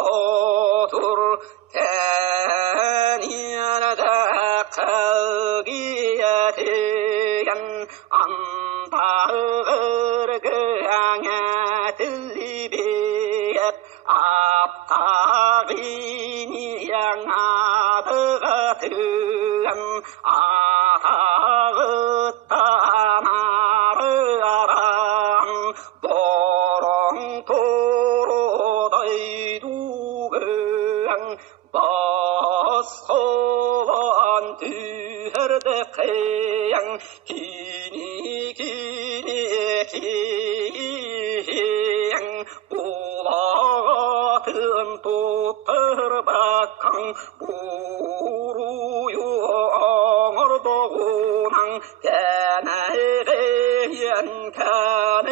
도둘 대니하다 거기에 대한 안다을 그양에 들리비에 앞다리니 양아드가 들은 아다으다 나를 알아 도롱도로 너희두근 버소원 뒤르득해양 기니 기양 우라든 도터박강 우루유엉어도구낭 개나게 연간에